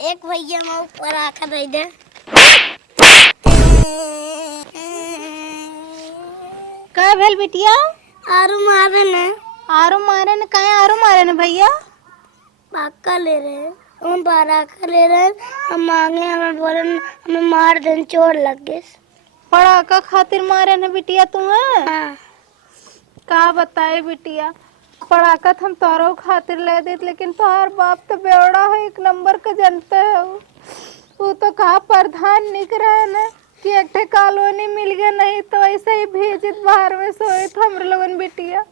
एक भैया मैं ऊपर आकर दे दे। का भेल बिटिया? आरू मारे ने। आरो मारे न काहे आरो मारे न भैया? पाका ले रहे हैं हम, बाराका ले रहे हैं हम, मांगे हमें बोले हमें मार दें, चोट लग गई। पड़ाका खातिर मारे न बिटिया तुम्हें? हाँ। का बताए बिटिया, पड़ाका हम तोरो खातिर ले देत, लेकिन तोहार बाप तो बेवड़ा है, एक नंबर का जनता है वो तो कहा प्रधान निक रहे न कि एक ठे कॉलोनी मिल गया, नहीं तो ऐसे ही भेजित बाहर में सोए तो हमरे लोगन बिटिया।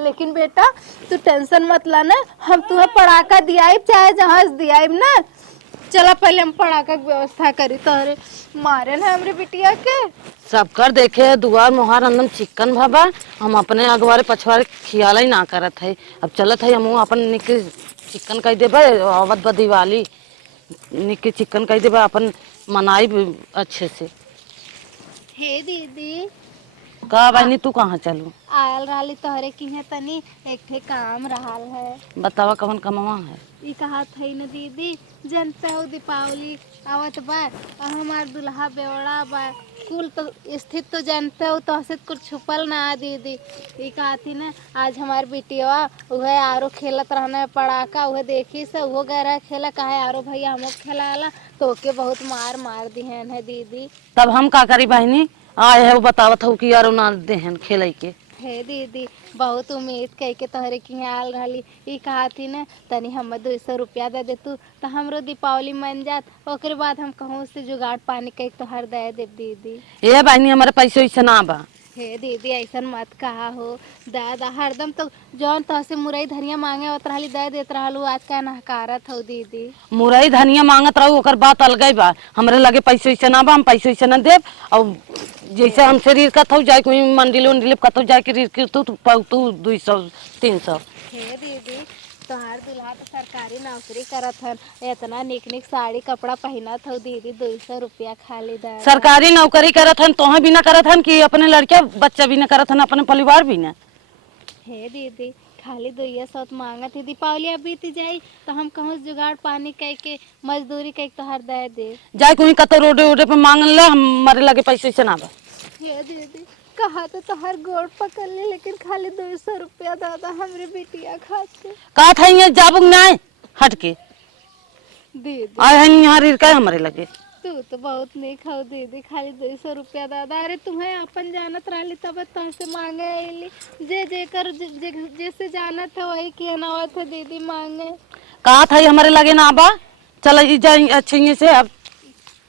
लेकिन बेटा तू टेंशन मत ला ना, हम तुम्हें पड़ाका दियाई चाहे जहाज दियाई ना। चला पहले हम पड़ाका की व्यवस्था करी, तोहरे मारे ना हमरे बिटिया के। सब कर देखे दुआर मुहार अंदम चिकन भाबा, हम अपने अगवारे पछवारे खियाला ही ना करत है। अब चलत है हम अपन निके चिकन कह देबे, आवत बा दिवाली निके चिकन कह देबे, अपन मनाई अच्छे से। हे दीदी का बहनी तू कहाँ चलू? आयल रहली तोहरे की है तनी एक ठे काम रहल है। बतावा कवन कमवा है? ई कहा थई न दीदी, जनता हो दीपावली आवत बा और हमार दुल्हा बेवड़ा बा, कुल तो स्थित तो जानते हो, तो से कुछ छुपल ना दीदी। ई कहती न आज हमार बिटिया वह आरो खेलत रहना पड़ाका, वह देखी से वो गए रहा खेला, कहे आरो भैया हम खेला आला तो के बहुत मार मार दिहन है दीदी। तब हम का करी बहनी? आए है वो बतावत हो कि यारो ना देहन खेले के। हे दीदी बहुत उम्मीद कह के तोहरे की आल रही, ई कहती न तनी हम 200 रुपया दे दे तू तो हमरो दीपावली मन जात, ओकर बाद हम कहूँ से जुगाड़ पानी कह तोहर दे देव दीदी। ये बहनी हमारे पैसे वैसे ना बा। हे दीदी ऐसा मत कहा हो, दादा हरदम तो जौन तहसे मुरई धनिया मांगे होत रहली दे देत रहलू, आज का नहकारत हो दीदी। मुरई धनिया मांगत रहू ओकर बात अलग बा, हमरे लगे पैसे वैसे ना बा, हम पैसे वैसे ना देब। और जैसे हमसे रीर कथौ जाए कोई मंडिल उंडिल कथौ जाए के रीर के तू 200 300। हे दीदी तोहार दुल्हा तो सरकारी नौकरी करत हन, इतना निक निक साड़ी कपड़ा पहनत हो दीदी, 200 रुपया खाली दे। सरकारी नौकरी करत हन तोहे भी ना करत हन कि अपने लड़के बच्चा भी ना करत हन, अपने परिवार भी ना? हे दीदी खाली 200 मांगत थी, दीपावली अब बीत जाई तो हम कहूँ जुगाड़ पानी कह के मजदूरी कह के तोहर दे दे। जाए कोई कतो रोडे ओडे पे मांग ले, हमारे लगे पैसे वैसे ना बा। हे दीदी कहा तो तोहर गोड़ पकड़ ले, लेकिन खाली 200 रुपया दादा हमरे बिटिया खाते। का था ये जाबुक ना हट के दीदी आए हैं यहाँ रीर का हमारे लगे। तू तो बहुत नहीं खाओ दीदी, खाली 200 रुपया दादा। अरे तुम्हें अपन जानत रहली तब तुमसे मांगे आईली, जे कर जैसे जानत है वही के नवत है दीदी मांगे। का था हमारे लगे ना बा, चल जाए अच्छे से। अब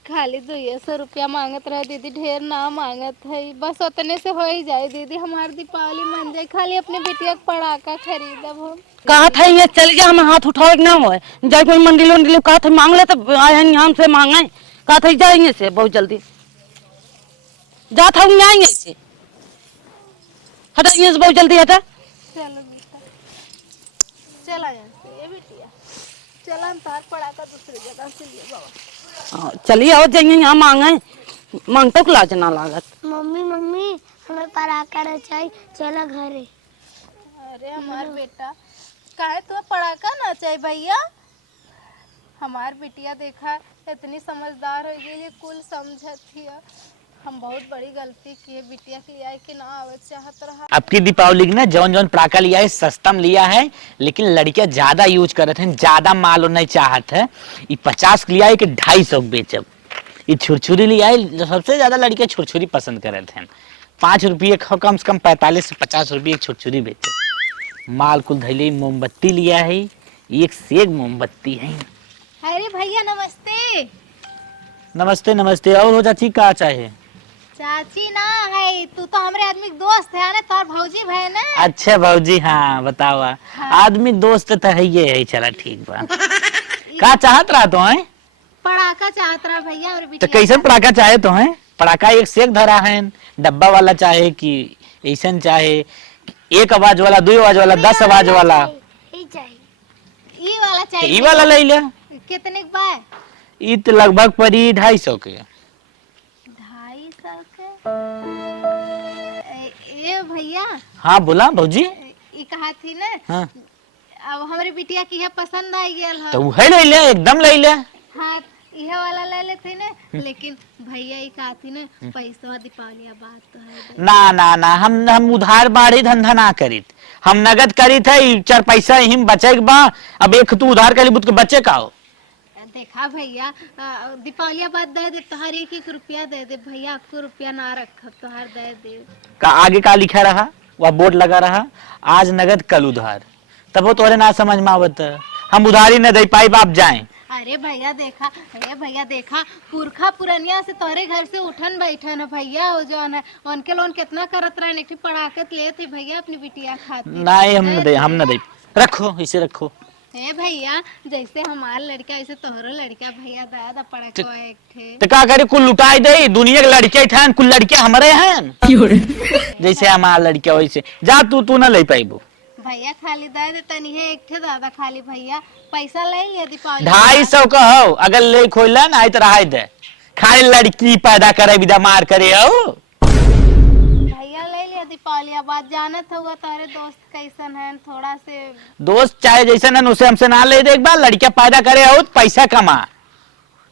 खाली 200 रुपया मांगत रहे दीदी, ढेर ना मांगत है, बस उतने से हो ही जाए दीदी, हमारी दीपावली मन जाए, खाली अपने बिटिया का पड़ाका खरीदब हम। कहा था ये चल जा, हम हाथ उठाओ ना हो जाए कोई मंडिल उंडिल कहा था मांग ले, तब आए हैं यहाँ से मांगे। कहा था जाएंगे से बहुत जल्दी जा था आएंगे से, हटा यहाँ से बहुत जल्दी हटा। चलो बेटा चला यहाँ से, ये बिटिया चला हम तार पड़ाका दूसरी जगह से लिए बाबा। चलिए और जाइए यहाँ मांगे, मांगतो को लाज ना लागत। मम्मी मम्मी हमें पराका चाहिए, चलो घरे। अरे हमार बेटा काहे तुम्हें पड़ाका ना चाहिए भैया? हमार बिटिया देखा इतनी समझदार हो गई है, कुल समझत ही है। हम बहुत बड़ी गलती की है, बिटिया के लिए आए कि ना आवे चाहत रहा। अब की दीपावली ना जौन जौन पटाखा लिया है सस्ता में लिया है, लेकिन लड़कियां ज्यादा यूज करत हैं, ज्यादा माल नहीं चाहत है। ये 50 लिया है कि 250 बेचब। ये छुरछुरी लिया है, जो सबसे ज्यादा लड़कियां छुरछुरी पसंद करत हैं। 5 रुपये कम से कम 45 से 50 रुपये एक छुरछुरी बेचे। माल कुल धैले मोमबत्ती लिया है, एक से एक मोमबत्ती है। अरे भैया नमस्ते। नमस्ते नमस्ते। और हो चाची का चाहे? चाची ना है, तू तो हमारे आदमी के दोस्त है ना, तार भौजी है ना। अच्छा भौजी, हाँ बताओ। हाँ। आदमी दोस्त तो है ये है, चला ठीक बा। का चाहत रहा तो है? पड़ाका चाहत रहा भैया और तो बिटिया। कैसे पड़ाका चाहे तो है? पड़ाका एक से एक धरा है, डब्बा वाला चाहे कि ऐसा चाहे, 1 आवाज वाला, 2 आवाज वाला, 10 आवाज वाला? ही चाहिए। ई वाला चाहिए। ई वाला ले ले। कितने का बा? ई तो लगभग पड़ी 250 के। 250 के? ए भैया। हाँ बोला भौजी। ई कहा थी ना। हाँ। अब हमारी बिटिया की है पसंद आई गेल है। तो वही ले ले, एकदम ले ले। हाँ यह वाला ले लेते ना, लेकिन भैया एक आती ना पैसा दीपावली बात तो है। ना ना ना, हम उधार बाढ़ी धंधा ना करी, हम नगद करी थे। 4 पैसा हिम बचे बा। अब एक तू उधार करी बुत के बचे का हो। देखा भैया दीपावली बाद दे दे तोहार 1-1 रुपया दे दे भैया, आपको रुपया ना रखब तोहार दे दे। का आगे का लिखा रहा, वह बोर्ड लगा रहा, आज नगद कल उधार। तब वो तोरे ना समझ में आवत, हम उधारी न दे पाई बाप जाए। अरे भैया देखा पुरखा पुरनिया से तोरे घर से उठन बैठन है भैया, वो जो है उनके लोन कितना करत रहे, एक पड़ाकत ले थे भैया अपनी बिटिया खाती। नहीं हम न दे, रखो इसे रखो। ए भैया जैसे हमार लड़का ऐसे तोहरो लड़का भैया दादा पड़कवा एक थे। तो का करे, कुल लुटाई दे, दुनिया के लड़के थे, कुल लड़के हमारे हैं। जैसे हमारा लड़का वैसे जा, तू न ले पाइबो। भैया खाली दे दे तनी है एक थे दादा, खाली भैया पैसा ले लिया दीपावली 250 का हो, अगर ले खोला ना आई तो रहा दे, खाली लड़की पैदा करे विदा मार करे हो। भैया ले लिया दीपावली बाद, जानत हुआ तारे दोस्त कैसन है, थोड़ा से दोस्त चाहे जैसे ना उसे हमसे ना ले दे, एक बार लड़कियां पैदा करे हो तो पैसा कमा,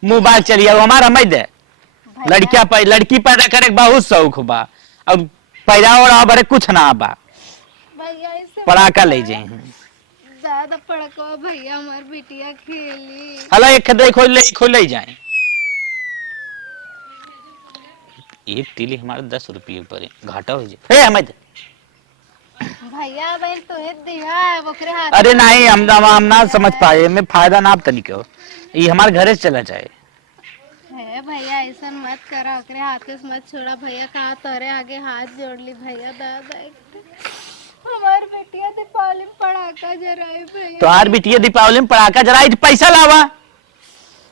मोबाइल चलिए हमारा हमें दे। लड़की पैदा करे बहुत शौक बा, अब पैदा हो रहा बड़े कुछ ना बा, भैया ऐसे पड़ाका ले जाए। ज्यादा पड़कवा भैया हमार बिटिया खेली। हला एक खदे खोल ले जाए। एक तिली हमारे 10 रुपये पर घाटा हो जाए। हमें भैया बहन तो दिया है ओकरे हाथ। अरे नहीं, हम ना समझ पाए, मैं फायदा ना तनिक हो, ये हमारे घरे से चला जाए। है भैया ऐसा मत करा, ओकरे हाथ से मत छोड़ा भैया, कहा तोरे आगे हाथ जोड़ ली भैया दादा। हमार बेटिया दीपावली में पड़ाका जराई भैया। तो हर बिटिया दीपावली में पड़ाका जराई तो पैसा लावा,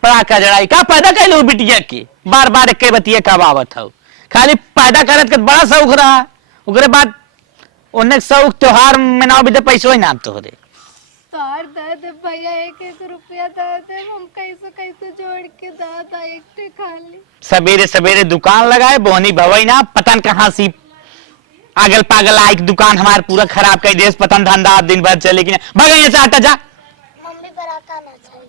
पड़ाका जराई का पैदा कर लो बिटिया की, बार बार एक बतिया कब आवत हो, खाली पैदा करत के बड़ा शौक रहा, ओकरे बाद उन्हें शौक त्योहार मनाओ भी पैसो ही ना तोहरे। तार दे दे भैया 1-1 रुपया दे दे, हम कैसे जोड़ के दादा एक खाली। सवेरे सवेरे दुकान लगाए बोहनी भवई ना, पता न कहाँ सी आगल पागल आई दुकान हमारे पूरा खराब कर देश, पतन धंधा दिन भर चले कि भगे से हटा जा। मम्मी पराका ना चाहिए।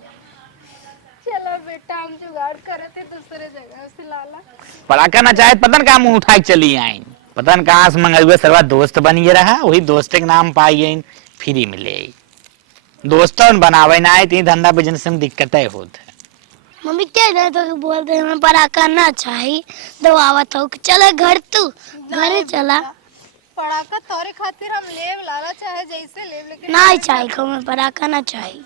चलो बेटा हम जुगाड़ करे थे दूसरे जगह से लाला। पड़ाका ना चाहे पता न कहाँ मुंह उठा के चली आई, पता न कहाँ से मंगाई सर्वा दोस्त बनिए रहा, वही दोस्त के नाम पाई फ्री मिले। दोस्तों बनावे ना आए, धंधा बिजनेस में दिक्कतें होत है। मम्मी क्या इधर तो बोलते हैं हमें पराका ना चाहिए, दवावत हो चले घर, तू घरे चला। पड़ाका तोरे खातिर हम लेव लाला चाहे जैसे लेव, लेकिन ना चाहिए हमें पराका ना चाहिए।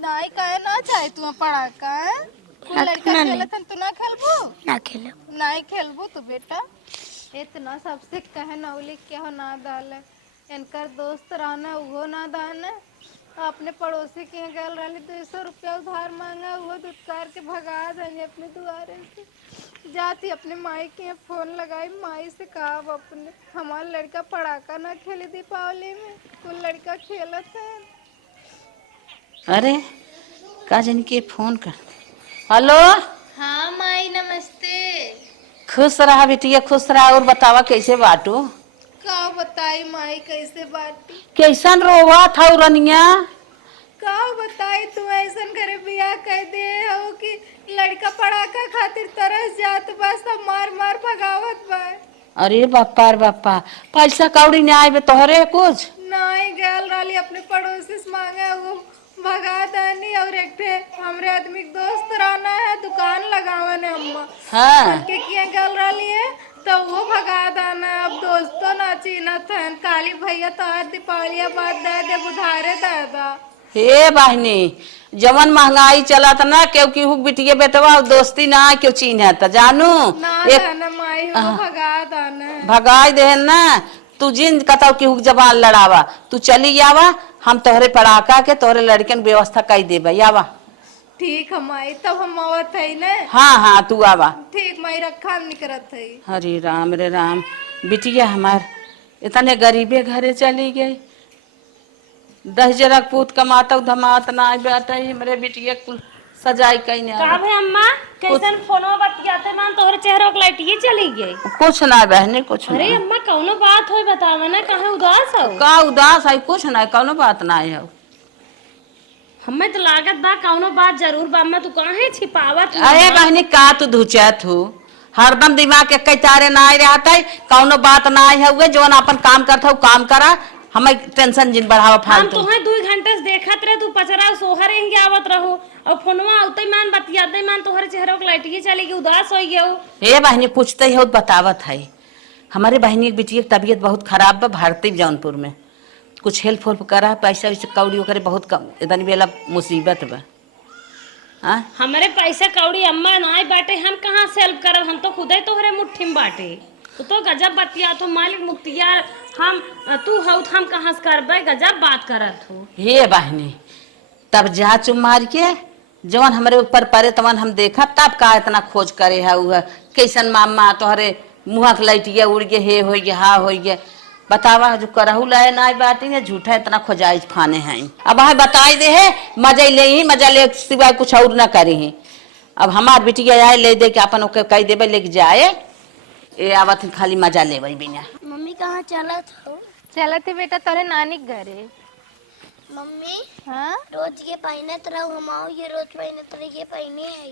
नाई काहे ना चाहे तू पड़ाका है? तू लड़का खेलत तू ना खेलबू? ना खेलो। नाई खेलबू तो बेटा इतना सबसे कहे नौली क्या हो ना डाले, इनकर दोस्त रहना वो ना दाने, अपने पड़ोसी के गल रही 200 रुपया उधार मांगा, वो दुत्कार के भगा देंगे अपने दुआरे से। जाती अपने माई के फोन लगाई, माई से कहा अपने हमारा लड़का पड़ाका ना खेले दीपावली में, कुल लड़का खेलत है। अरे का जन के फोन कर। हेलो हाँ माई नमस्ते। खुश रहा बिटिया, खुश रहा। और बतावा कैसे बाटू? का बताई माई कैसे बाटी? कैसन रोवा था रनिया? का बताई तू ऐसन करे बियाह कह दे हो कि लड़का पड़ाका खातिर तरस जात बा, सब मार मार भगावत बा। अरे बापा रे बापा, पैसा कौड़ी नहीं आए तोहरे कुछ? नहीं गल रही अपने पड़ोसी से मांगे, वो भगा दानी। और एक हमरे आदमी के दोस्त रहना है, दुकान लगावन है अम्मा। हाँ के किया गल रही है तो वो भगा दाना। अब दोस्तों ना चीनत है, काली भैया तो आज दीपावली बाद दे दे बुधारे दादा। हे बहनी, जवन महंगाई चलत ना, क्योंकि हुक बिटिया बेटवा दोस्ती ना क्यों चिन्ह है जानू ना एक दाना माई वो भगा दाना। भगाई दे ना, तू जिन कताव की हुक जबान लड़ावा, तू चली आवा, हम तोहरे पड़ाका के तोहरे लड़कन व्यवस्था कर देबा। आवा ठीक है माई, तब हम आवत है ना। हाँ हाँ तू आवा। ठीक माई, रखा हम निकरत है। हरे राम रे राम, बिटिया हमार इतने गरीबे घरे चली गई, 10 जरक पूत कमाता धमात ना बेटा, हमरे बिटिया कुल सजाई कहीं नहीं। का भे अम्मा कैसन फोनो बतियाते मान तोहरे चेहरा के लाइटिए चली गई? कुछ ना बहने कुछ अरे ना। अम्मा कौनो बात होई बतावा ना, काहे उदास हो? का उदास है? कुछ ना, कौनो बात ना है। हमें तो लागत बा कौनो बात जरूर बा। अम्मा तू काहे छिपावत हूँ? अरे बहनी का तू धुचत हो, हरदम दिमाग के कई तारे ना आए रहता है, कौनो बात ना आई हुए जो अपन काम करता हूँ काम करा, हमें टेंशन जिन बढ़ावा हम फालतू। तुम्हें 2 घंटे से देखत रहे, तू पचरा सोहर एंगे आवत रहो और फोनवा आउते मान बतियाते मान तोहरे चेहरा के लाइटिए चली गई, उदास हो गया। हे बहनी पूछते ही हो बतावत है, हमारे बहनी की बेटी की तबीयत बहुत खराब बा भारती जौनपुर में, कुछ हेल्प वेल्प करा, पैसा वैसा कौड़ी करे बहुत कम, इतनी बेला मुसीबत बा। हाँ हमारे पैसा कौड़ी अम्मा ना बाटे, हम कहाँ से हेल्प करब, हम तो खुदे तोहरे मुट्ठी में बाटे। तो गजब बतिया तो मालिक मुख्तियार हम तू हो, हम कहाँ से करबे, गजब बात करत हो। हे बहनी तब जा चुम मार के जवन हमारे ऊपर पड़े तवन हम देखा, तब का इतना खोज करे है उ कैसन मामा तोहरे मुँह के लैटिया उड़ गए, हे हो गया हा हो गया, बतावा जो करहू लाए ना बाटी ने झूठा इतना खोजाई फाने हैं। अब हमें बताई दे है मजा ले ही मजा ले सिवाय कुछ और ना करे ही। अब हमार बिटिया आए ले दे के अपन ओके कह देवे लेके जाए, ए आवत खाली मजा ले बिना। मम्मी कहाँ चलत हो? चलते बेटा तोरे नानी के घरे। मम्मी हाँ रोज ये पहनत रहो, हम आओ ये रोज पहनत रहे, ये पहने है।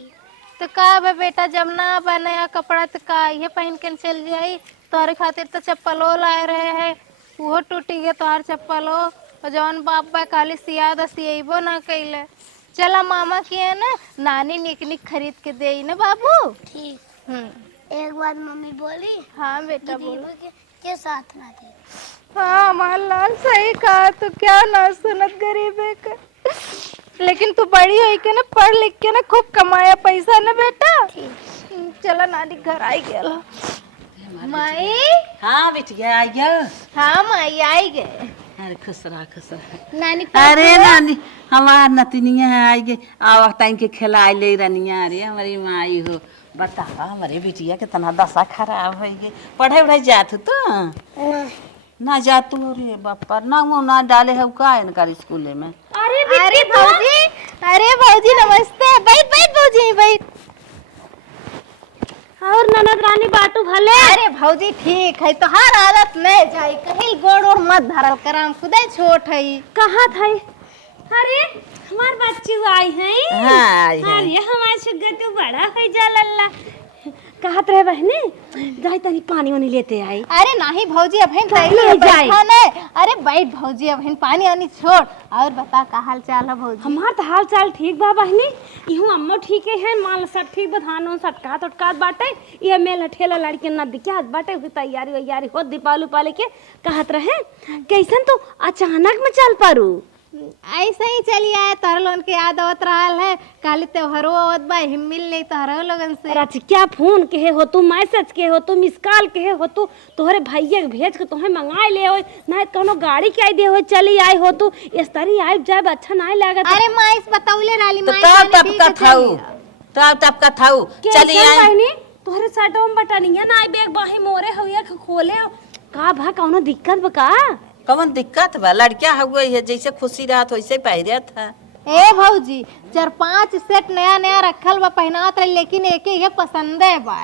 तो का बे बेटा, जब ना बनाया कपड़ा तो का ये पहन के चल जाई। तोहरे खातिर तो चप्पलो लाए रहे है, वो टूटी गए तोहार चप्पलो, और जवन बाप बा काली सियाद सियबो ना कैले। चला मामा की है ना नानी निक निक खरीद के दे ना बाबू। ठीक। एक बार मम्मी बोली, हाँ बेटा बोलो। के साथ ना थे। हाँ हमार लाल सही कहा, तू क्या ना सुनत गरीबे का, लेकिन तू बड़ी हुई के ना पढ़ लिख के ना खूब कमाया पैसा ना बेटा। चला नानी घर आई गया। माई हाँ बिटिया आ गया। हाँ माई आई गए। अरे खुश रहा खुश रहा। नानी अरे नानी हमार नतनिया है आई गई, आवा टाइम के खिला ले रनिया। अरे हमारी माई हो, बतावा हमारे बिटिया के तना दशा खराब हो गई, पढ़ाई उढ़ाई जात तो ना जातू। रे बापा ना वो ना डाले है का इनका स्कूल में। अरे भौजी, अरे भौजी नमस्ते, बैठ बैठ भौजी बैठ। और ननद रानी बाटू भले। अरे भौजी ठीक है, तो हर आदत नहीं जाई, कहीं गोड़ और मत धरल कराम, खुदे छोट है। कहाँ थे? अरे हमार बच्ची आई है। हाँ आई है। अरे हमार सुग्गा तू बड़ा है जा लल्ला। कहत रहे बहने जाई तनी पानी वानी लेते आई। अरे नहीं भौजी अब हिन नहीं जाए। अरे बैठ भौजी अब हिन पानी वानी छोड़, और बता का हाल चाल है भौजी? हमार तो हाल चाल ठीक बा बहनी, इहू अम्मो ठीक है, माल सब ठीक बधानो सटकात उटकात बाटे। ये मेल ठेला लड़के न दिखात बाटे, उकी तैयारी वैयारी हो दीपावली पाले के। कहत रहे कैसन तो अचानक में चल पारू? ऐसे ही चली आए, तोहर लोगन के याद आवत रहल है, काली त्योहारो आवत बा, हिम मिल ले तोहर लोगन से। अरे क्या फोन के हो तू, मैसेज के हो तू, मिस कॉल के हो तू, तोहरे भैया के भेज के तुम्हें मंगाए ले हो ना, कोनो गाड़ी के आई दे हो चली आई हो तू, इस तरह आई जाए अच्छा नहीं लागत। अरे माइस बताउले राली तो माइस तब का थाऊ, तब का थाऊ चली आई। बहनी तोहरे साइडो में बटनिया ना आई बैग बाही मोरे होया खोले का भा, कोनो दिक्कत बा का? कौन दिक्कत बा, लड़किया हुए है जैसे खुशी रहत वैसे पहरे था। ए भौजी 4-5 सेट नया नया रखल बा पहनात रही, लेकिन एक ही पसंद है बा।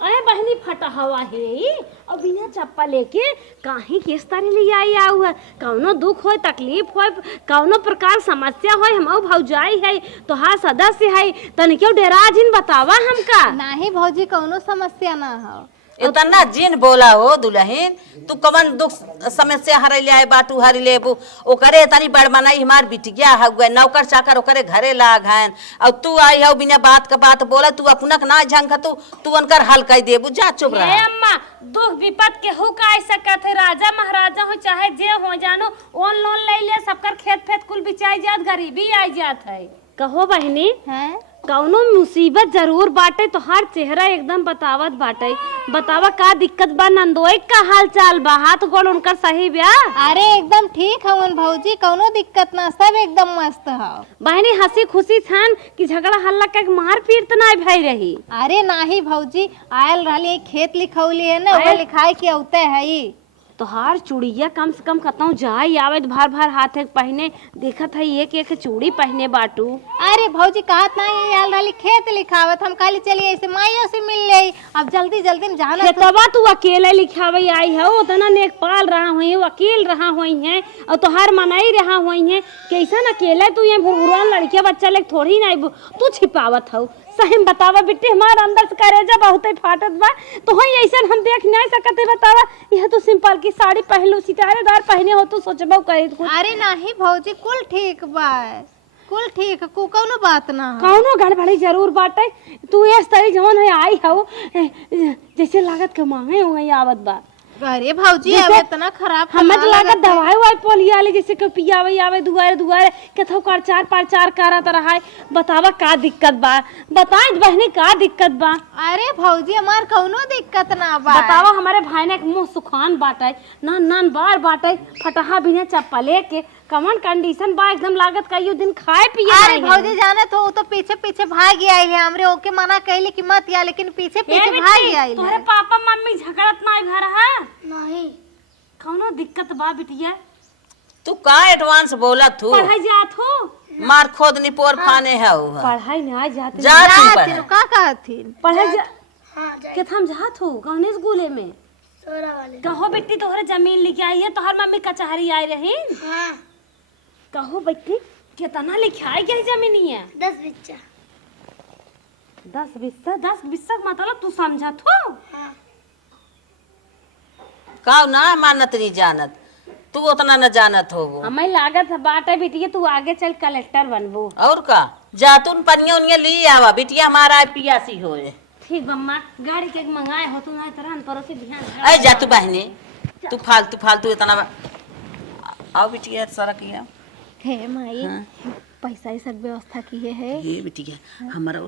अरे बहनी फटा हवा है और बिना चप्पल लेके काहे किस तरह ले आई आऊ है? कौनो दुख हो तकलीफ हो कौनो प्रकार समस्या हो, हम भौजाई है तो हाँ सदस्य है, तन क्यों डेरा जिन बतावा हमका। नहीं भौजी कौनो समस्या ना हो। इतना जिन बोला हो दुल्हन, तू कवन दुख समस्या हर ले आए बाटू हर लेबू, ओकरे तनी बड़ बनाई हमार बिटिया हुए, नौकर चाकर ओकरे घरे लाग हैं, और तू आई हो बिना बात का बात बोला, तू अपनक ना झंग तू उनकर हल कह देबू, जा चुप रह। अम्मा दुख विपत के हो का सकत है, राजा महाराजा हो चाहे जे हो जानो, ओन लोन ले ले सबकर खेत फेत कुल बिचाई जात, गरीबी आई जात है। कहो बहनी हैं कौनो मुसीबत जरूर बाटे, तो हर चेहरा एकदम बतावत बाटे, बतावा का दिक्कत बा? नंदोई का हाल चाल बा, हाथ गोड़ उनकर सही बा? अरे एकदम ठीक हवन भौजी, कौनो दिक्कत ना, सब एकदम मस्त हो। बहनी हंसी खुशी छन कि झगड़ा हल्ला के मार पीट तो नहीं भई रही? अरे नाही भौजी, आयल रहली खेत लिखौली है ना, वो लिखाई के औते है। तो हार चूड़िया कम से कम कतौ जाए आवे भार भार हाथ पहने, देखत है एक एक चूड़ी पहने बाटू। अरे भौजी कहत ना ये आल रही खेत लिखावत हम खाली चलिए ऐसे माइयों से मिल ले अब जल्दी जल्दी में जाना खेतवा तू अकेले लिखावे आई है उतना नेक पाल रहा हुई है वकील रहा हुई है और तोहार मनाई रहा हुई है कैसा अकेले तू ये भुरभुरा लड़किया बच्चा लेके थोड़ी नहीं तू छिपावत हो सही में बतावा बेटी हमारा अंदर से करेजा बहुत फाटत बा तो ही ऐसा हम देख नहीं सकते बतावा यह तो सिंपल की साड़ी पहन सितारेदार पहने हो तो सोचबो करे अरे नहीं भौजी कुल ठीक बा कुल ठीक कौनो बात ना कौनो गड़बड़ी जरूर बाटे तू इस तरह जवन है आई हो जैसे लागत के मांगे हो गई आवत बा अरे भौजी अब इतना खराब हमें तो लागत दवाई वाई पोलिया ले जैसे कि पियावे आवे दुआरे दुआरे कथो प्रचार करत रहा है बतावा का दिक्कत बा बताई बहनी का दिक्कत बा अरे भौजी हमार कौनो दिक्कत ना बा बतावा हमारे भाई ने मुंह सुखान बाटे नान बार बाटे फटहा बिना चप्पले के कमन कंडीशन बा एकदम लागत कईयो दिन खाए पिए अरे भौजी जाने तो पीछे पीछे भाग आई है हमरे ओके मना कहली कि मत या लेकिन पीछे पीछे भाग आई तोरे पापा मम्मी झगड़त नहीं घर है नहीं कौनो दिक्कत बा बिटिया तू का एडवांस बोला तू पढ़ाई जात हो मार खोद नि पोर फाने है उ पढ़ाई नहीं जाती जा तू पढ़ का कहती पढ़ाई हाँ जाए के हम जात हो कौने स्कूले में सोरा वाले कहो बेटी तोहरे जमीन लेके आई है तोहर मम्मी कचहरी आई रही हाँ कहो बेटी कितना लिखाई गई जमीनी है 10 बिच्चा 10 बिस्सा मतलब तू समझत हो हाँ का ना मानत नहीं जानत तू उतना न जानत होबो हमें लागत है बाटे बिटिया तू आगे चल कलेक्टर बनबो और का जातून पनिया उनिया ली आवा बिटिया हमारा पियासी होए ठीक बम्मा गाड़ी के मंगाए हो तू नहीं तरह पड़ोसी ध्यान ए जा तू बहनी तू फालतू इतना आओ बिटिया सारा किया हे माई हाँ। पैसा ही सब व्यवस्था किए है ये बिटिया हमारा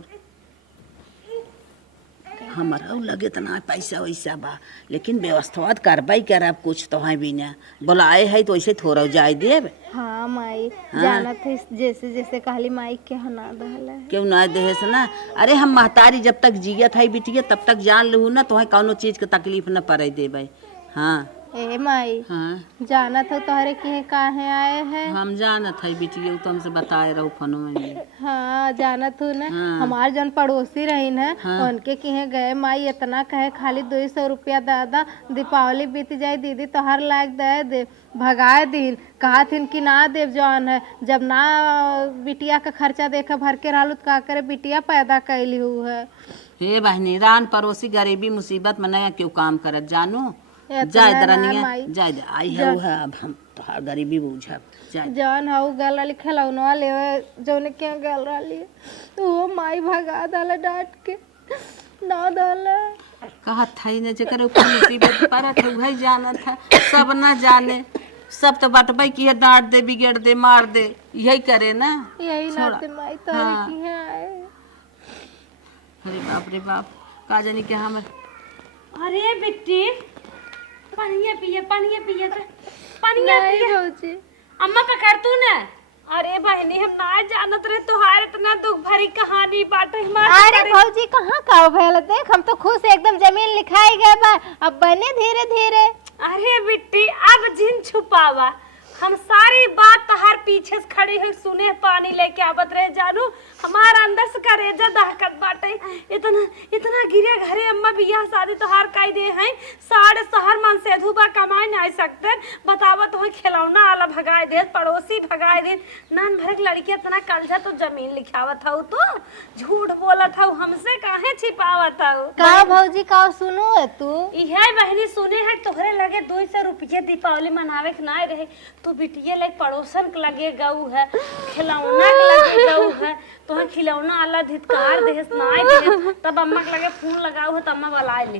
लगे तना पैसा वैसा बा लेकिन व्यवस्था करवाई करब कुछ तो है भी ना बुलाए है तो ऐसे थोड़ा जाए देब हाँ माई जानत है जैसे जैसे कहली माई के हना दहला है क्यों ना देहे से ना अरे हम महतारी जब तक जियत है बिटिया तब तक जान लहू ना तो है कौनो चीज के तकलीफ न पड़े देबे हाँ ए माई हाँ जानत हो तोहरे के काहे आए हैं हम जानत है बिटिया तो हमसे बताए रहो फोनो में हाँ जानत हूँ ना हाँ। हमार जन पड़ोसी रही ना हाँ। उनके किहे गए माई इतना कहे खाली 200 रुपया दादा दीपावली बीत जाए दीदी तोहर लायक दे भगाए दिन कहा थिन कि ना देव जौन है जब ना बिटिया का खर्चा देखे भर के रहलू तो का करे बिटिया पैदा कैली हु है हे बहनी रान पड़ोसी गरीबी मुसीबत में नया क्यों काम करत जानू इतना जाय ना दरनिया माई। जाय आई है वो है अब हम तोहार गरीबी बूझब जाय जौन हऊ गल रही खिलौनवा ले जौन के गल रही वो माई भगा दल डांट के ना दल कहत था ने जेकर ऊपर मुसीबत पड़त है वही जानत है सब ना जाने सब तो बटबै की है डांट दे बिगड़ दे मार दे यही करे ना यही नाते माई तोहरे हाँ। की है आए रे बाप का जानी के हम अरे बेटी पानी पिए तो पानी नहीं भौजी अम्मा पकड़ तू ना अरे बहनी हम ना जानत रहे तोहार इतना दुख भरी कहानी बाटे अरे भौजी कहाँ का भैल देख हम तो खुश एकदम जमीन लिखाई गए बा अब बने धीरे धीरे अरे बिट्टी अब जिन छुपावा हम सारी बात तोहार पीछे से खड़ी हुई सुने पानी लेके आवत रहे जानू हमारा अंदर से करेजा दहकत बाटे इतना गिरे घरे अम्मा बियाह शादी तोहार कई दे हैं साढ़े शहर मन से धुबा कमाए नहीं सकते बतावा तो खिलौना वाला भगाए दे पड़ोसी भगाए दे नान भर की लड़की इतना कलजा तो जमीन लिखावत हूँ तो झूठ बोलत हूँ हमसे काहे छिपावत हूँ का भौजी का सुनो है तू इहे बहनी सुने है तोहरे लगे 200 रुपये दीपावली मनावे के ना रहे तो बिटिया लाइक पड़ोसन के लगे गऊ है खिलौना के लगे गऊ है तो खिलौना वाला धितकार देहस नाय देहस तब अम्मा के लगे फोन लगाऊ है तब अम्मा वाला ले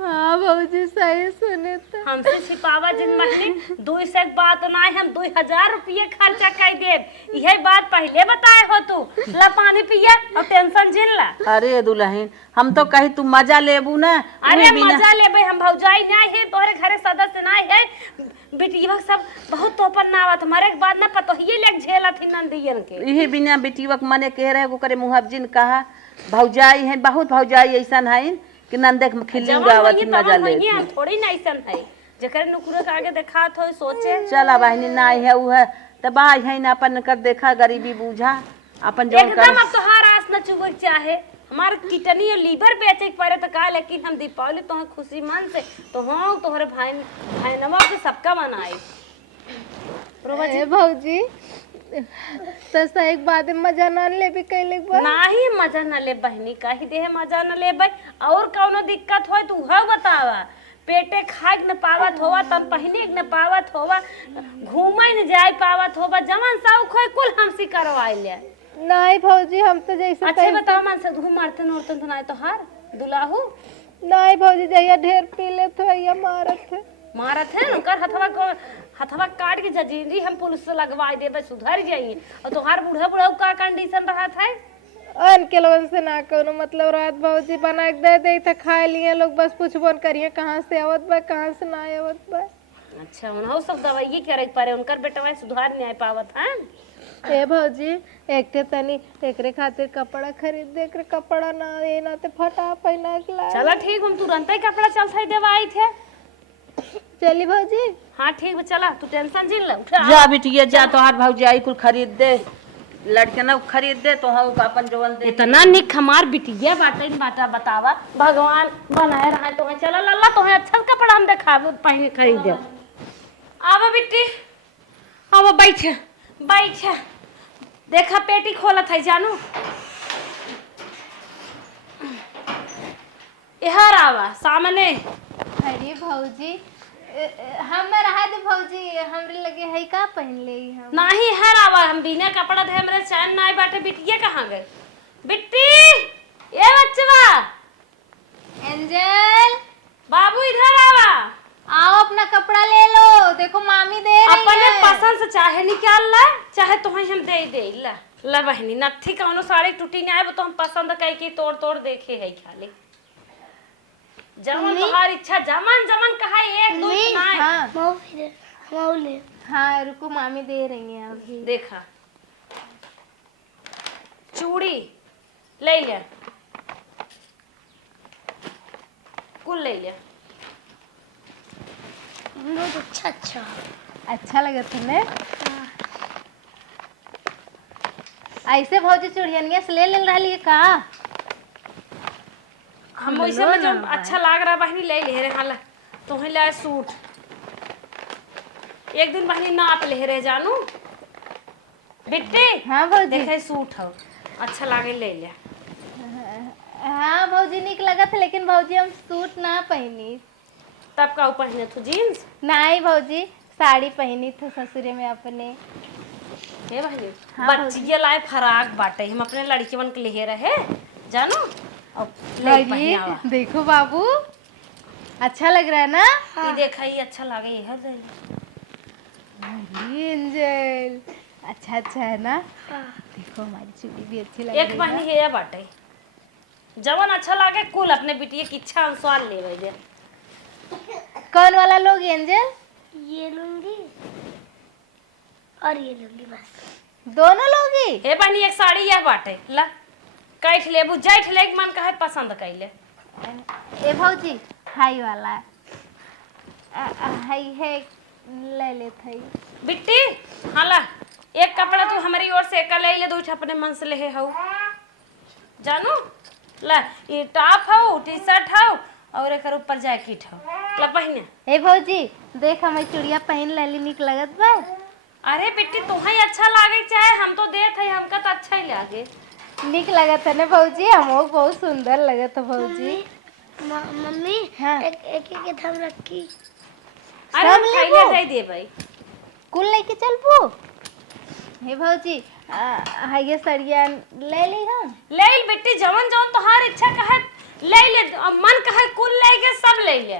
हाँ भौजी सही सुने तो हमसे छिपावा जिन बहनी 200 के बात ना हम 2000 रुपये खर्चा कर देब यही बात पहले बताए हो तू ला पानी पिया और टेंशन जिन ला अरे दुल्हन हम तो कही तू मजा लेबू ना अरे मजा लेबे हम भौजाई नहीं है तोहरे घरे सदस्य नहीं है बिटिया सब बहुत तोपन ना आवत हमारे के बाद ना पतोहिए लेक झेला थी नंदियन के यही बिना बेटीवक मने कह रहे को करे मुहब्जिन कहा भौजाई है बहुत भौजाई ऐसन है कि नंदे के खिल्ली गावत मजा ले थोड़ी ना ऐसन है जकर नुकुरे के आगे देखात हो सोचे चला बहनी ना है उ है त बाई है ना अपन कर देखा गरीबी बूझा अपन जो एकदम अब तोहार आस न चुगे चाहे हमार किडनी और लीवर बेचे के पड़े तो का, लेकिन हम दीपावली तो खुशी मन से तो हाँ तोहरे भाईनवा के सबका मनाए। ए भौजी तो एक बात मजा ना ले भी कैले बा नाही मजा न ले बहनी, काहे देह मजा न ले भाई। और कौनो दिक्कत होय तू ह बतावा। पेटे खाए न पावत होवा, तन पहिने न पावत होवा, घूमे न जाए पावत होवा, जवन साउ खोय कुल हमसी करवाई ले। नहीं भौजी हम तो जैसे अच्छा बताओ मन से घूम मारतन औरतन तो नहीं तो हार दुलाहू नहीं भौजी जैया ढेर पी ले तो या मारत है उनकर हथवा काट के जजीरी हम पुलिस से लगवाई देबे सुधर जाइए। और तोहार बूढ़ा बूढ़ा का कंडीशन रहा था अनके लोगन से ना करो मतलब रात भौजी बना के दे दे तो खा लिए लोग बस पूछबोन करिए कहाँ से आवत बा कहाँ से ना आवत बा। अच्छा उन्हों सब दवाई करे पारे उनकर बेटवा सुधार नहीं आ पावत है। ए भौजी एक ते तनी एकरे खातिर कपड़ा खरीद दे, एकरे कपड़ा ना ए ना ते फटा पहना के ला। चला ठीक हम तुरंत ही कपड़ा चल सही देवाई थे। चली भौजी हाँ ठीक है चला तू टेंशन जिन ले उठा जा बिटिया जा तोहार भौजाई कुल खरीद दे, लड़के ना खरीद दे तो हम अपन जवन दे। इतना निक हमार बिटिया बाटे बाटा बतावा भगवान बनाए रहा तो चला लल्ला तो अच्छा कपड़ा हम दिखाबो पहने खरीद दे। आवा बिट्टी आवा बैठ बैठ देखा पेटी खोलत है जानू इहर आवा सामने। अरे भौजी हम रहा दे भौजी हमरे लगे है का पहन ले हम नाही इहर आवा हम बिना कपड़ा दे हमरे चैन ना बाटे। बिटिया कहाँ गए बिट्टी ए बच्चवा एंजल बाबू इधर आवा आओ अपना कपड़ा ले लो देखो मामी दे रही अपने है। पसंद से चाहे निकाल ला चाहे तुम्हें हम दे दे ला ला बहनी नथी कौनो साड़ी टूटी नहीं आए तो हम पसंद कई की तोड़ तोड़ देखे है खाली जमन तुम्हारी इच्छा जमन जमन कहा एक दो सुनाए। हाँ मौले हाँ रुको मामी दे रही है अभी। देखा चूड़ी ले लिया कुल ले लिया बहुत अच्छा अच्छा अच्छा लगा तुम्हें ऐसे भौजी चूड़ियनिया से ले रही का हम वैसे में जो अच्छा लाग रहा बहनी ले ले रहे हाला तुम्हें ले सूट एक दिन बहनी नाप ले रहे जानू बिट्टी हाँ भौजी देखे सूट हो अच्छा लागे ले ले। हाँ भौजी निक लगा था लेकिन भौजी हम सूट ना पहनी तब का पहने तू जीन्स नहीं भौजी साड़ी पहनी थी ससुरे में अपने। हे बहनी हाँ बच्चिया लाए फराक बाटे हम अपने लड़की बन के ले रहे जानू अब ले पहनावा देखो बाबू अच्छा लग रहा है ना। ये देखा ही अच्छा लागे ये है एंजल अच्छा अच्छा है ना। देखो हमारी चूड़ी भी अच्छी लग एक बहनी है या बाटे जवन अच्छा लागे कुल अपने बिटिया की इच्छा अनुसार ले दे। कौन वाला लोग एंजल ये लूंगी और ये लूंगी बस दोनों लोग ही। हे बहनी एक साड़ी यह बाटे ला कैठ ले बुझाइठ ले मन कहे पसंद कैले ए भौजी हाई वाला हाई है ले ले थई बिट्टी हाँ ला एक कपड़ा तू हमारी ओर से एक ले ले दो अपने मन से ले हो जानू ला ये टॉप हो टी शर्ट हो और एक ऊपर जैकेट हो ला पहने। ए भौजी देख हमारी चूड़िया पहन लेली निक लगत बा। अरे बिट्टी तुम्हें अच्छा लागे चाहे हम तो देत है हमका तो अच्छा ही लागे निक लगत है ना भौजी हमको बहुत सुंदर लगत है भौजी। मम्मी हाँ। एक एक एक हम रखी अरे सब हम लेबो? खैले दे दे भाई कुल लेके चलबो। हे भौजी ये सड़िया ले ली हम ले ले बेटी जवन जवन तोहार इच्छा कहे ले ले मन कहे कुल ले के सब ले ले।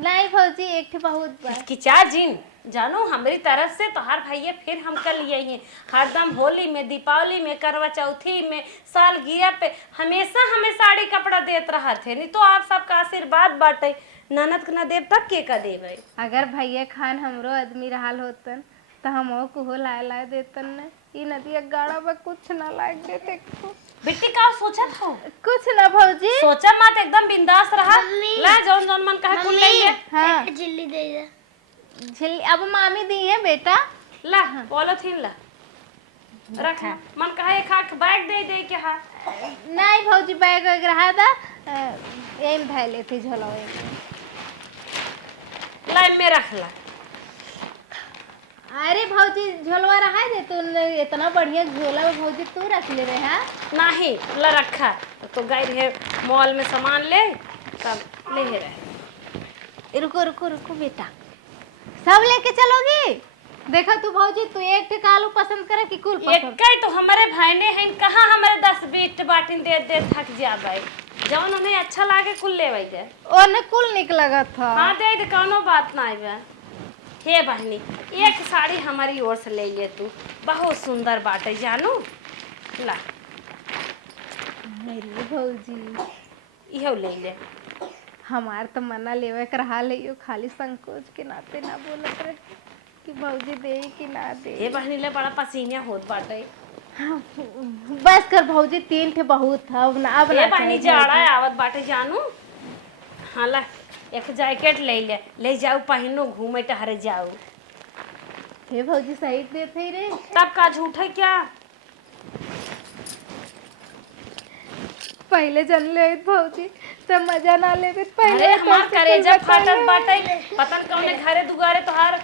नहीं भौजी एक ठे बहुत बा किचा जिन जानू हमारी तरफ से तोहार भैया फिर हम कर लिए हैं हरदम होली में दीपावली में करवा चौथी में सालगिरह पे हमेशा हमें साड़ी कपड़ा देत रहा थे नहीं तो आप सबका आशीर्वाद बाटे ननद के न देव तक के का देवे। अगर भैया खान हमरो आदमी रहल होतन तो हम को लाए लाए देतन न ई नदिया गाड़ा बा कुछ ना लाग देते बेटी का सोचत हो कुछ ना भौजी सोचा मत एकदम बिंदास रहा ला जौन जौन मन कहे कुल ले ले। हाँ एक जिल्ली दे दे झिल्ली अब मामी दी है बेटा ला पॉलिथीन ला रख मन कहे खा के बैग दे दे के हा नहीं भौजी बैग वैग रहा था एम धै लेती झोला लाई में रख ला। अरे भौजी झोलवा रहा है तू इतना बढ़िया झोला भौजी तू रख ले रहे हैं। नहीं ला रखा तो गए रहे मॉल में सामान ले तब ले रहे। रुको रुको रुको बेटा सब लेके चलोगी। देखा तू भौजी तू एक टिक आलू पसंद करे कि कुल एक कई तो हमारे भाईने हैं कहाँ हमारे 10-20 बाटिन दे थक जाबे जौन उन्हें अच्छा लागे कुल लेवे के ओने कुल निक लगा था। हाँ दे कौनो बात ना आइबे। हे बहनी एक साड़ी हमारी ओर से ले ले तू बहुत सुंदर बाटे जानू ला मेरी भौजी इहो ले ले। हमार तो मना लेवे कर हाल है खाली संकोच के नाते ना बोलत रहे कि भौजी दे कि ना दे। हे बहनी ले बड़ा पसीना होत बाटे। बस कर भौजी 3 ठे बहुत था अब ना अब हे बहनी जाड़ा आवत बाटे जानू। हाँ ला एक जैकेट ले जाऊ पहनो घूमे टहरे जाऊ। हे भौजी सही दे थे रे तब का झूठ है क्या। पहले जन ले भौजी तो मजा ना लेबे पहले। अरे हमार करेजा फाटत बाटे पतन कौने घरे दुगारे तोहार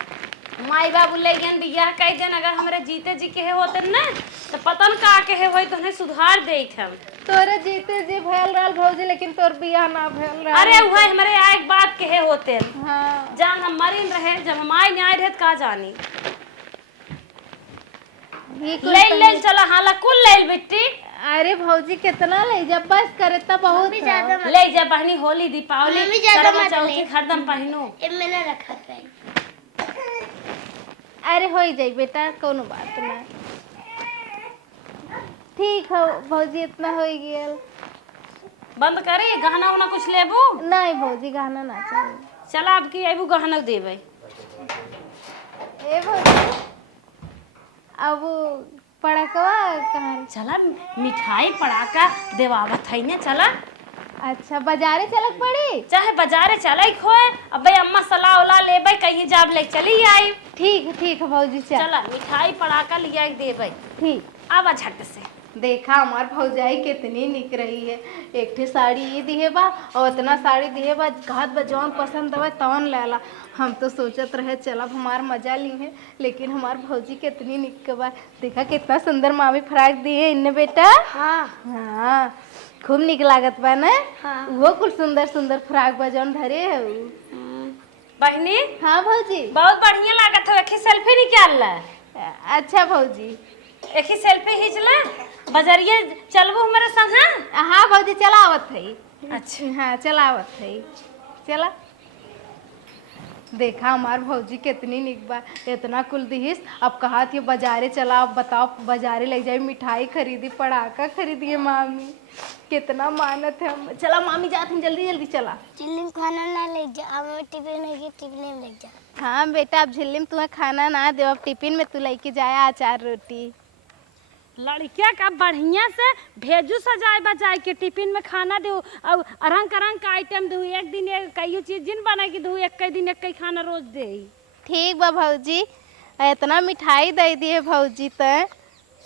माई बाबू ले गन बियाह कई दिन अगर हमरे जीते जी के होते न तो पतन का के होई तो सुधार देत हम। तोरे जीते जी भयल रहल भौजी लेकिन तोर बियाह ना भयल रहल। अरे वह हमरे एक बात के होते हां जान हम मरिन रहे जब हम आई न्याय रहे का जानी ले चला हाला कुल ले बिट्टी। अरे भौजी कितना ले जा बस करे त बहुत ले जा बहनी होली दीपावली करवा चौथ हरदम पहनो ए मैंने रखा है। अरे हो जाई बेटा कोनो बात ना ठीक हो भौजी इतना हो गेल। बंद करे गहना उना कुछ लेबू नहीं भौजी गहना ना चाहिए। चला अब की अबू गहना देबे। ए भौजी अब पड़कवा कहाँ चला मिठाई पड़ाका देवावत है ने चला। अच्छा बाजारे चलक पड़ी चाहे बाजारे चले खोए अब भाई अम्मा सलाह उला लेबे कहीं जाब ले चली आई। ठीक है भौजी चला मिठाई पड़ाका लिया देबे ठीक आवा झट से। देखा हमार भौजाई कितनी निक रही है। एक ठे साड़ी ये दिहे बा और इतना साड़ी दिहे बा घात बा जौन पसंद आवे तौन लेला। हम तो सोचत रहे चलब हमार मजा ली है लेकिन हमार भौजी कितनी निक बा। देखा कितना सुंदर मामी फ्रॉक दिए इन्ने बेटा। हाँ खूब निक लागत बा ना। वो कुल सुंदर सुंदर फ्रॉक बा जौन धरे है बहनी। हाँ भौजी बहुत बढ़िया लागत है। एक ही सेल्फी निकाल ला। अच्छा भौजी एक ही सेल्फी खींच ला बाजारिए चलबू हमारे संग। हाँ भौजी चलावत है। अच्छा हाँ चलावत है चला। देखा हमार भौजी कितनी निक बा इतना कुल दिहिस। अब कहा थी बाजारे चला अब बताओ बाजारे ले जाए मिठाई खरीदी पड़ाका खरीदिए मामी कितना मानत है। चला मामी जाते हैं जल्दी जल्दी चला। चिल्ली खाना ना ले जा अब टिफिन में टिफिन में ले जा। हाँ बेटा अब झिल्ली में तुम्हें खाना ना दे अब टिफिन में तू लेके जाया अचार रोटी। लड़किया का बढ़िया से भेजू सजाए बजाए के टिफिन में खाना दो और रंग का आइटम दो। एक दिन कई चीज जिन बना के दो एक कई दिन एक कई खाना रोज दे। ठीक बा भौजी इतना मिठाई दे दिए भौजी तो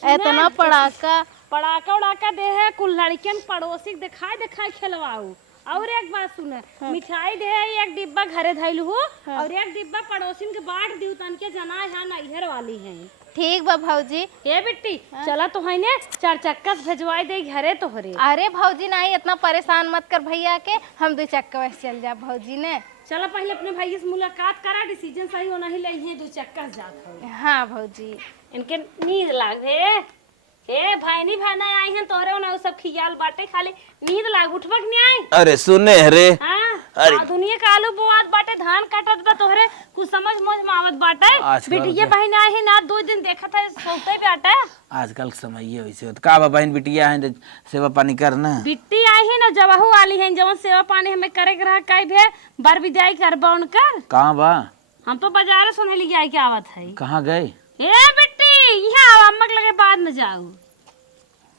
इतना पड़ाका उड़ाका दे है कुल लड़कियन पड़ोसी दिखाई खिलवाऊ। और एक बात सुन मिठाई दे एक डिब्बा घरे धैलू हो और एक डिब्बा पड़ोसिन के बांट दी तन के जना है नैहर वाली है। ठीक बा भौजी। ए बिट्टी चला तो है ने 4 चक्का भेजवाई दे घरे तोहरे। अरे भौजी नहीं इतना परेशान मत कर भैया के हम 2 चक्का से चल जा भौजी ने। चला पहले अपने भाई से मुलाकात करा डिसीजन सही होना ही लई है 2 चक्का जात हो। हाँ भौजी इनके नींद लागे ए भाई आई हैं तोहरे ना सब खियाल बाटे खाली नींद लाग उठबक नहीं आई। अरे सुने रे हां दुनिया का आलू बोआत बाटे धान काटत बा तोहरे कुछ समझ मावत बाटे। बिटिया बहन आई है ना 2 दिन देखा था सोते बाटे। आजकल समय ये वैसे होता का बहन बिटिया है सेवा पानी करना। बिट्टी आई है ना जबहू वाली है जवन सेवा पानी हमें करे के रहा कई भे बर विदाई करबा उनकर। कहां बा हम तो बाजार सुने ली आई के आवत है। कहां गए ए बिट्टी यहाँ अम्मक लगे बाद में जाओ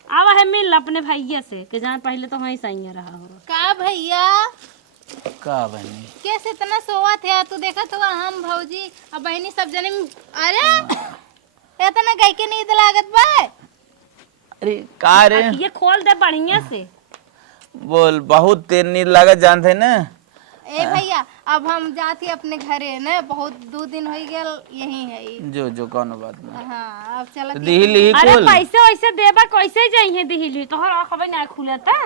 आवा है मिल अपने भैया से कि जहाँ पहले तो वहीं सही रहा हो। का भैया का बहनी कैसे इतना सोवा थे तू देखा तो हम भौजी और बहनी सब जने। अरे इतना गई के नींद लागत बा। अरे का रे ये खोल दे बढ़िया से। बोल, बहुत तेज नींद लागत जानते ना। ए भैया अब हम जाती अपने घरे न, बहुत 2 दिन हो गया यही है। जो जो कौन बात नहीं। हाँ अब चला दिहली अरे कुल पैसे वैसे देबा कैसे जाइए दिहिली तोहर आंखबे ना खुलता।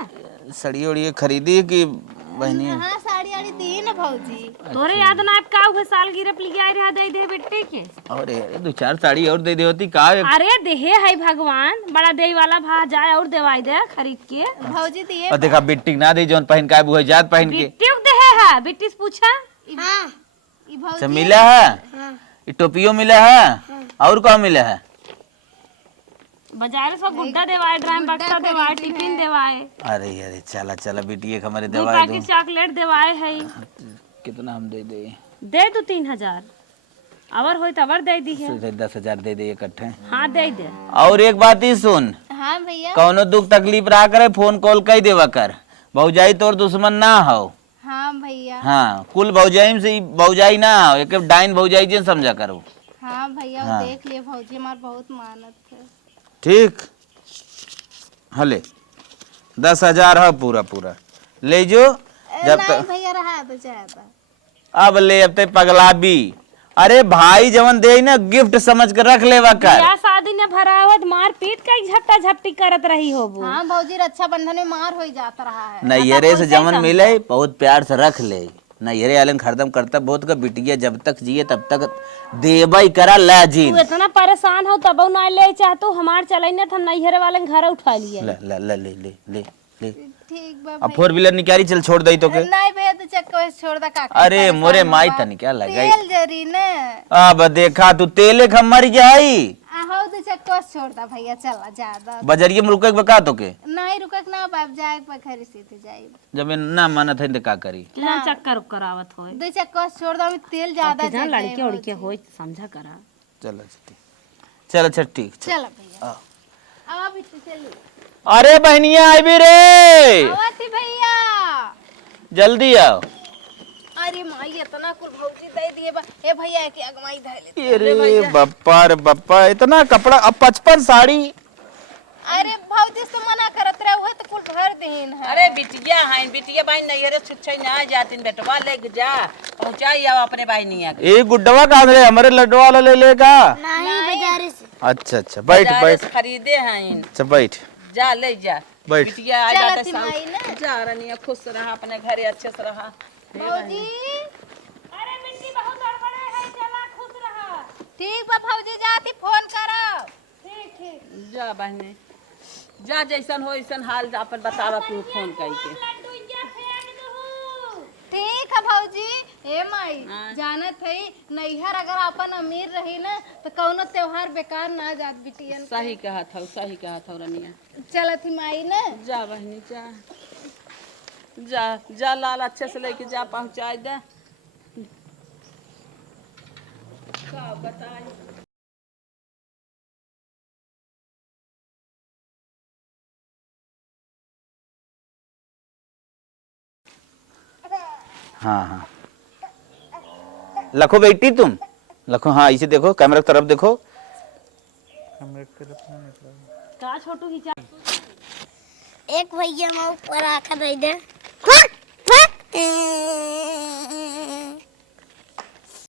सड़ी उड़ी खरीदी कि बहनी? हाँ साड़ी आड़ी दी न भौजी। तोरे याद ना आप का हुए साल गिरप लिया आई रहा दे दे बेटे के। अरे 2-4 साड़ी और दे दे होती का। अरे देहे है भगवान, बड़ा दे वाला भा जाए और देवाई दे खरीद के। भौजी दिए और देखा बिट्टी ना दे जोन पहन का बुआ जात पहन के। बिट्टी देहे है, बिट्टी से पूछा। हाँ ई भौजी अच्छा मिला है? ये टोपियो मिला है और क्या मिला है? बाजार से गुड्डा देवाए, ड्राइंग बक्सा देवाए, टिफिन देवाए, अरे अरे चला चला बिटिया के हमारे 2 दवा दो। पैकेट चॉकलेट देवाए है। कितना हम दे दे? दे दो 3000 अवर होई तवर दे दी है। 10,000 दे दे इकट्ठे। हाँ दे दे। और एक बात ही सुन, हाँ भैया। कौनो दुख तकलीफ रहा करे फोन कॉल कई देवा कर। भौजाई तोर दुश्मन ना हो। हाँ भैया। हाँ कुल भौजाई से भौजाई ना हो, एक डाइन भौजाई जे समझा करो। हाँ भैया हाँ। देख लिए भौजी हमार बहुत मानत है। ठीक हले 10,000 है पूरा पूरा ले जो। जब नहीं तक भैया रहा तो चाहता। अब ले अब तक पगलाबी। अरे भाई जवन दे ना गिफ्ट समझ कर रख लेवा कर। या शादी ने भरावत मार पीट का झपटा झपटी करत रही हो वो। हाँ भौजी रक्षाबंधन में मार हो जाता रहा है। नैहरे से जवन मिले बहुत प्यार से रख ले। नैहरे वाले हरदम करता बहुत का बिटिया जब तक जिए तब तक देवा ही करा लाजीन। तू इतना परेशान हो तब ना ले चाहतू हमार चले न हम नैहरे वाले घर उठा लिए। ले ले ले ले ले ले ले। ठीक बा अब 4 व्हीलर निकाली चल छोड़ दई तो के। नहीं भैया तो चक्कर छोड़ दा काका। अरे मोरे माई तनी क्या लगाई। तेल जरी न। अब देखा तू तेले खा मर जाई। आहो तो चक्कर छोड़ दा भैया चला ज्यादा। बजरिए में रुके बका तो के। नहीं रुकक ना बाप जाए पखरी सीधे जाए। जब ये ना मानत है तो का करी। ना चक्कर करावत होए। 2 चक्कर छोड़ दा में तेल ज्यादा जान लड़के उड़के होए समझा करा। चलो चल अच्छा ठीक। चल भैया आ बिट्टी चली। अरे बहनिया आई भी रे, आवती भैया। जल्दी आओ। अरे माई इतना कुल भौजी दे दिए बा। ए भैया के अगमाई धैले। अरे बप्पा रे बप्पा इतना कपड़ा अब 55 साड़ी। अरे भौजी से मना करत रहे हुए तो कुल भर देन है। अरे बिटिया है बिटिया भाई नैहरे छुच्छे ना जातिन बेटवा ले जा पहुंचाई आओ अपने भाई निया के। एक गुड्डवा कहाँ से हमारे लड्डू वाला ले लेगा? नहीं बाजार से। अच्छा अच्छा बैठ बाजारे बैठ। से खरीदे हैं अच्छा बैठ जा ले जा। बैठ। बिटिया आ चलती जाते माई ना। जा रनिया खुश रहा अपने घरे अच्छे से रहा। भौजी अरे मिट्टी बहुत गड़बड़े है चला खुश रहा। ठीक बा भौजी जाती फोन करो। ठीक ठीक। जा बहने जा जैसन हो वैसन हाल अपन बतावा तू फोन करके। लड्डू जा फेंक दहू। ठीक है भौजी। ए माई जानत है नैहर अगर अपन अमीर रही ना तो कौनो त्योहार बेकार ना जात बिटियन। सही कहा था रनिया। चलत ही माई ना। जा बहनी जा जा जा लाल अच्छे से लेके जा पहुंचाई दे। का बताई हाँ हाँ लखो बेटी तुम लखो। हाँ इसे देखो कैमरा की तरफ देखो। का छोटू हिचा एक भैया मैं ऊपर आकर दे दे।